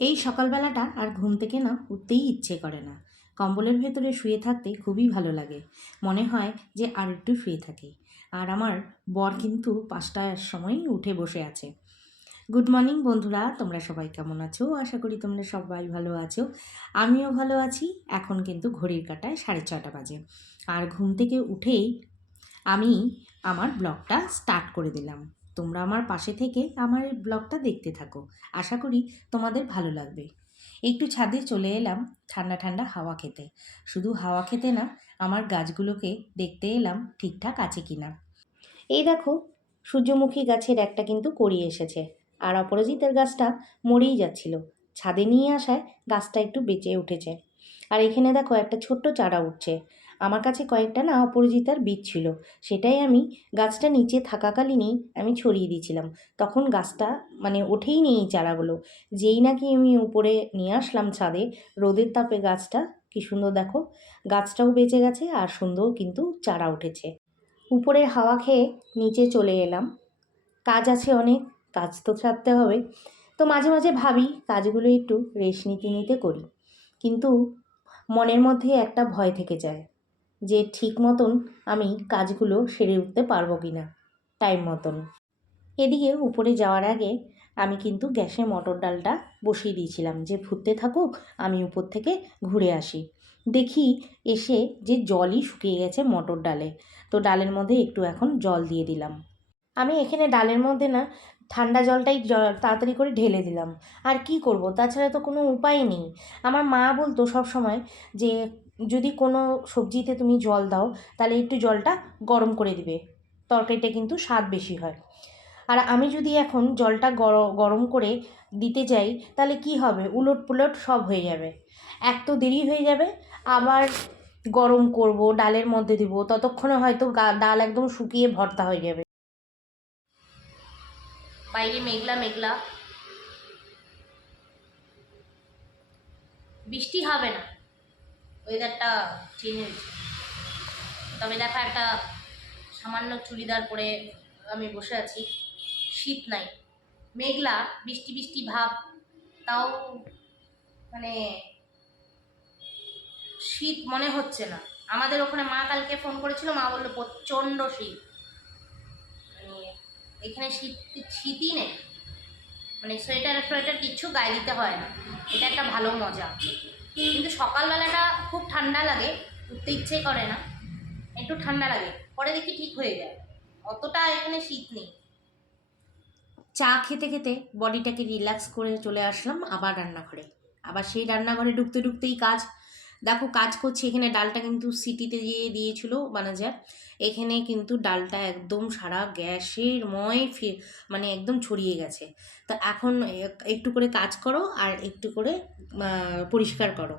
এই সকালবেলাটা আর ঘুম থেকে না উঠতেই ইচ্ছে করে না। কম্বলের ভেতরে শুয়ে থাকতে খুবই ভালো লাগে। মনে হয় যে আর একটু শুয়ে থাকি। আর আমার বর কিন্তু পাঁচটার সময় উঠে বসে আছে। গুড মর্নিং বন্ধুরা, তোমরা সবাই কেমন আছো? আশা করি তোমরা সবাই ভালো আছো। আমিও ভালো আছি। এখন কিন্তু ঘড়ির কাটায় সাড়ে ছটা বাজে। আর ঘুম থেকে উঠেই আমি আমার ব্লগটা স্টার্ট করে দিলাম। তোমরা আমার পাশে থেকে আমার ব্লগটা দেখতে থাকো। আশা করি তোমাদের ভালো লাগবে। একটু ছাদে চলে এলাম ঠান্ডা ঠান্ডা হাওয়া খেতে। শুধু হাওয়া খেতে না, আমার গাছগুলোকে দেখতে এলাম ঠিকঠাক আছে কিনা। এই দেখো, সূর্যমুখী গাছের একটা কিন্তু কড়ি এসেছে আর অপরাজিতের গাছটা মরেই যাচ্ছিল। ছাদে নিয়ে আসায় গাছটা একটু বেঁচে উঠেছে। আর এখানে দেখো একটা ছোট্ট চারা উঠছে। আমার কাছে কয়েকটা না অপরাজিতার বীজ ছিল। সেটাই আমি গাছটা নিচে থাকাকালীনই আমি ছড়িয়ে দিয়েছিলাম। তখন গাছটা মানে ওঠেই নেই চারাগুলো। যেই নাকি আমি উপরে নিয়ে আসলাম ছাদে, রোদের তাপে গাছটা কি সুন্দর দেখো, গাছটাও বেঁচে গেছে আর সুন্দর কিন্তু চারা উঠেছে। উপরে হাওয়া খেয়ে নিচে চলে এলাম। কাজ আছে অনেক, কাজ তো ছাড়তে হবে। তো মাঝে মাঝে ভাবি কাজগুলো একটু রেশ নিতে নিতে করি। কিন্তু মনের মধ্যে একটা ভয় থেকে যায়। যে ঠিক মতন আমি কাজগুলো সেরে উঠতে পারব কি না টাইম মতন। এদিকে উপরে যাওয়ার আগে আমি কিন্তু গ্যাসে মটর ডালটা বসিয়ে দিয়েছিলাম যে ফুটতে থাকুক আমি উপর থেকে ঘুরে আসি। দেখি এসে যে জলই শুকিয়ে গেছে মটর ডালে, তো ডালের মধ্যে একটু এখন জল দিয়ে দিলাম। আমি এখানে ডালের মধ্যে না ঠান্ডা জলটাই জ- তাড়াতাড়ি করে ঢেলে দিলাম। আর কি করব? তাছাড়া তো কোনো উপায় নেই। আমার মা বলতো সব সময় যে যদি কোনো সবজিতে তুমি জল দাও, তাহলে একটু জলটা গরম করে দিবে। তরকারিটা কিন্তু স্বাদ বেশি হয়। আর আমি যদি এখন জলটা গর- গরম করে দিতে যাই, তাহলে কি হবে? উলট পুলট সব হয়ে যাবে। এক তো দেরি হয়ে যাবে, আবার গরম করব, ডালের মধ্যে দিব, ততক্ষণে হয়তো ডাল একদম শুকিয়ে ভর্তা হয়ে যাবে। বাইরে মেঘলা মেঘলা। বৃষ্টি হবে না। ওয়েদারটা চেঞ্জ হয়েছে। তবে দেখো একটা সামান্য চুড়িদার পরে আমি বসে আছি। শীত নাই। মেঘলা, বৃষ্টি বৃষ্টি ভাব, তাও মানে শীত মনে হচ্ছে না। আমাদের ওখানে মা কালকে ফোন করেছিল, মা বলল প্রচণ্ড শীত। মানে এখানে শীত, শীতই নেই। মানে সোয়েটার সোয়েটার কিচ্ছু গায়ে দিতে হয় না। এটা একটা ভালো মজা। কিন্তু সকালবেলাটা খুব ঠান্ডা লাগে, উঠতে ইচ্ছে করে না। একটু ঠান্ডা লাগে, পরে দেখি ঠিক হয়ে যায়। অতটা এখানে শীত নেই। চা খেতে খেতে বডিটাকে রিল্যাক্স করে চলে আসলাম আবার রান্নাঘরে। আবার সেই রান্নাঘরে ঢুকতে ঢুকতেই কাজ দেখো কাজ করছি, এখানে ডালটা কিন্তু সিটিতে দিয়ে দিয়েছিল ম্যানেজার এখানে কিন্তু ডালটা একদম সারা গ্যাসের ময় ফি মানে একদম ছড়িয়ে গেছে। তা এখন একটু করে কাজ করো আর একটু করে পরিষ্কার করো।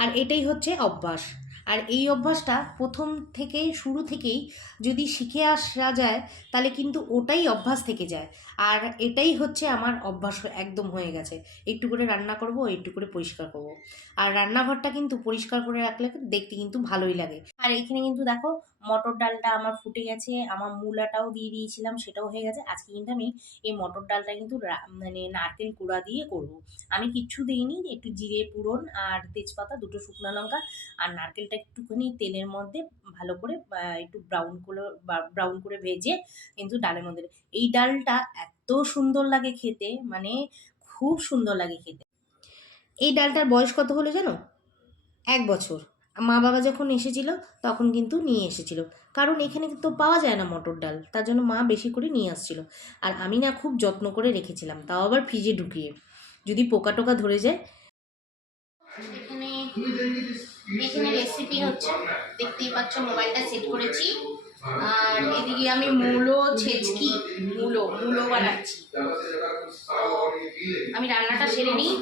আর এটাই হচ্ছে অভ্যাস। আর এই অভ্যাসটা প্রথম থেকে শুরু থেকেই যদি শিখে আসা যায়, তাহলে কিন্তু ওটাই অভ্যাস থেকে যায়। আর এটাই হচ্ছে আমার অভ্যাস একদম হয়ে গেছে। একটু করে রান্না করব, একটু করে পরিষ্কার করব। আর রান্নাঘরটা কিন্তু পরিষ্কার করে রাখলে দেখতে কিন্তু ভালোই লাগে। আর এইখানে কিন্তু দেখো মটর ডালটা আমার ফুটে গেছে, আমার মূলাটাও দিয়ে দিয়েছিলাম, সেটাও হয়ে গেছে। আজকে কিন্তু আমি এই মটর ডালটা কিন্তু মানে নারকেল কুড়া দিয়ে করব। আমি কিচ্ছু দিইনি, একটু জিরে পুরন আর তেজপাতা, দুটো শুকনো লঙ্কা আর নারকেলটা একটুখানি তেলের মধ্যে ভালো করে একটু ব্রাউন করে ব্রাউন করে ভেজে কিন্তু ডালের মধ্যে এই ডালটা এত সুন্দর লাগে খেতে মানে খুব সুন্দর লাগে খেতে। এই ডালটার বয়স কত হলো জানো? এক বছর। মা বাবা যখন এসেছিল, তখন কিন্তু নিয়ে এসেছিল। কারণ এখানে তো পাওয়া যায় না মটর ডাল, তার জন্য মা বেশি করে নিয়ে আসছিল। আর আমি না খুব যত্ন করে রেখেছিলাম, তাও আবার ফ্রিজে ঢুকিয়ে। যদি পোকা টোকা ধরে যায়। এখানে এখানে রেসিপি হচ্ছে, দেখতেই পাচ্ছ মোবাইলটা সেট করেছি। আর এদিকে আমি মূলো, ছেচকি, মূলো মূলো বানাচ্ছি। আমি রান্নাটা সেরে নিই।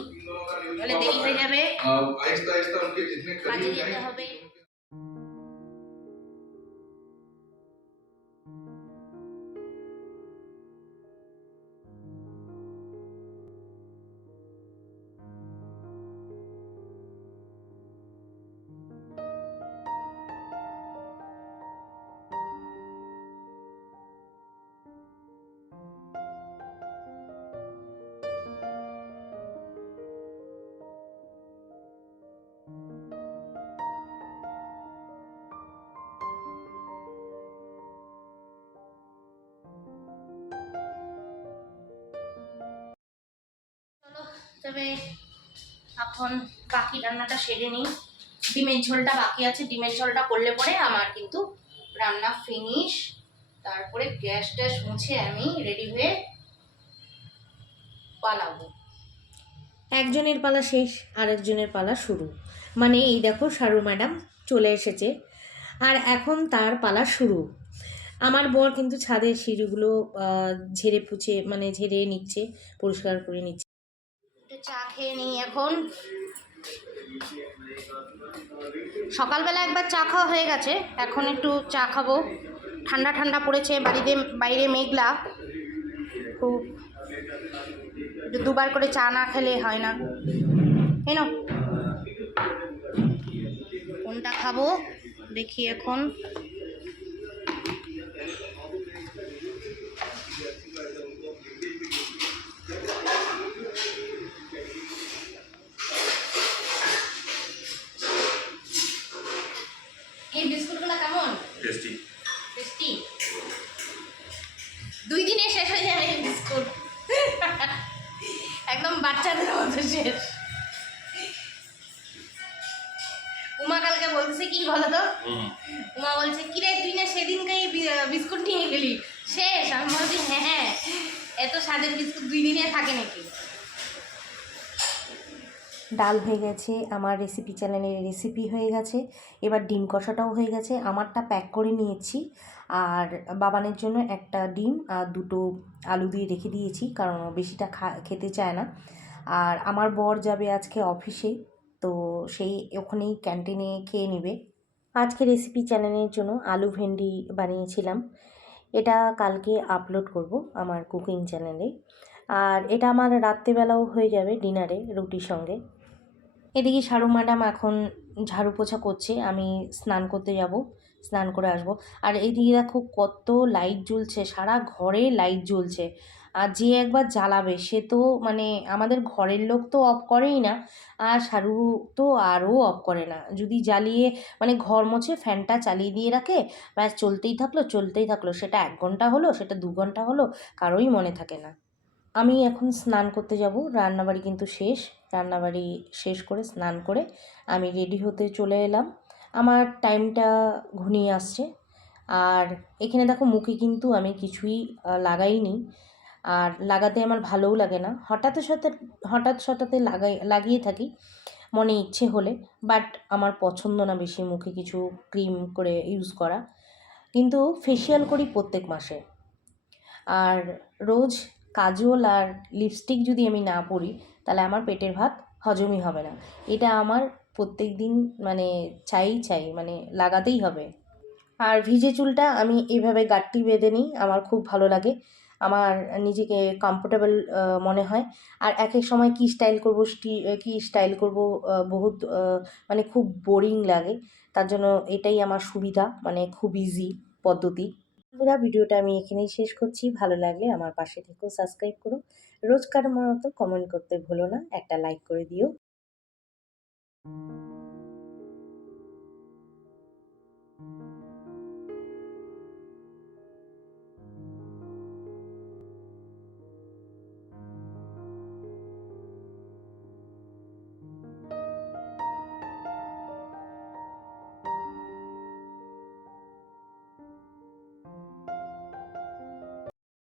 એટલે દેરી થઈ જાવે આહિસ્તા આહિસ્તા ઉનકે જિતને કરીબ જાએ তবে এখন বাকি রান্নাটা সেরে নিই। ডিমের ঝোলটা বাকি আছে, ডিমের ঝোলটা করলে পরে আমার কিন্তু রান্না ফিনিশ তারপরে গ্যাস ট্যাস মুছে আমি রেডি হয়ে পালাবো। একজনের পালা শেষ আর একজনের পালা শুরু। মানে এই দেখো শারু ম্যাডাম চলে এসেছে। আর এখন তার পালা শুরু। আমার বর কিন্তু ছাদের সিঁড়িগুলো ঝেড়ে পুছে মানে ঝেড়ে নিচ্ছে, পরিষ্কার করে নিচ্ছে। চা খেয়ে নিই এখন। সকালবেলা একবার চা খাওয়া হয়ে গেছে, এখন একটু চা খাব। ঠান্ডা ঠান্ডা পড়েছে, বাড়িতে, বাইরে মেঘলা। খুব দুবার করে চা না খেলে হয় না। কেন কোনটা খাব? দেখি এখন। দুই দিনে শেষ হয়ে যাবে বিস্কুট। একদম বাচ্চাদের মতো শেষ। উমা কালকে বলছে কি বলতো? উমা বলছে কি রে তুই না সেদিনকে বিস্কুট নিয়ে গেলি? শেষ আমি বলছি হ্যাঁ হ্যাঁ। এত স্বাদের বিস্কুট দুই দিনে থাকে নাকি? ডাল হয়ে গেছে আমার রেসিপি চ্যানেলের রেসিপি হয়ে গেছে, এবার ডিম কষাটাও হয়ে গেছে, আমারটা প্যাক করে নিয়েছি, আর বাবানের জন্য একটা ডিম, আর দুটো আলু দিয়ে রেখে দিয়েছি, কারণ বেশিটা খা, খেতে চায় না, আর আমার বর যাবে আজকে অফিসে তো সেই ওখানেই ক্যান্টিনে খেয়ে নেবে। আজকে রেসিপি চ্যানেলের জন্য আলু ভেন্ডি বানিয়েছিলাম, এটা কালকে আপলোড করব আমার কুকিং চ্যানেলে আর এটা আমার রাত্রেবেলাও হয়ে যাবে ডিনারে রুটির সঙ্গে। এদিকে শারু ম্যাডাম এখন ঝাড়ু পোছা করছে, আমি স্নান করতে যাব, স্নান করে আসব। আর এইদিকে দেখো কত লাইট জ্বলছে, সারা ঘরে লাইট জ্বলছে। আর যে একবার জ্বালাবে, সে তো মানে আমাদের ঘরের লোক তো অফ করেই না, আর শারু তো আরও অফ করে না। যদি জ্বালিয়ে মানে ঘর মোছে ফ্যানটা চালিয়ে দিয়ে রাখে, ব্যাস চলতেই থাকল চলতেই থাকল। সেটা এক ঘণ্টা হলো, সেটা দু ঘণ্টা হলো, কারোই মনে থাকে না। আমি এখন স্নান করতে যাব। রান্নাবাড়ি কিন্তু শেষ। রান্নাবাড়ি শেষ করে স্নান করে আমি রেডি হতে চলে এলাম। আমার টাইমটা ঘনিয়ে আসছে। আর এখানে দেখো মুখে কিন্তু আমি কিছুই লাগাইনি আর লাগাতে আমার ভালোও লাগে না। হঠাৎ হঠাৎ হঠাৎ হঠাৎ লাগাই, লাগিয়ে থাকি মনে ইচ্ছে হলে। বাট আমার পছন্দ না বেশি মুখে কিছু ক্রিম করে ইউজ করা। কিন্তু ফেসিয়াল করি প্রত্যেক মাসে। আর রোজ কাজল আর লিপস্টিক যদি আমি না পরি, তাহলে আমার পেটের ভাত হজমই হবে না। এটা আমার প্রত্যেক দিন মানে চাই চাই মানে লাগাতেই হবে। আর ভিজে চুলটা আমি এইভাবে গাঁটটি বেঁধে নিই, আমার খুব ভালো লাগে। আমার নিজেকে কমফোর্টেবল মনে হয়। আর এক এক সময় কী স্টাইল করব কী স্টাইল করব বহুত মানে খুব বোরিং লাগে। তার জন্য এটাই আমার সুবিধা মানে খুব ইজি পদ্ধতি। বন্ধুরা, ভিডিওটা আমি এখানেই শেষ করছি। ভালো লাগলে আমার পাশে থেকেও সাবস্ক্রাইব করো। রোজকার মতো কমেন্ট করতে ভুলো না, একটা লাইক করে দিও।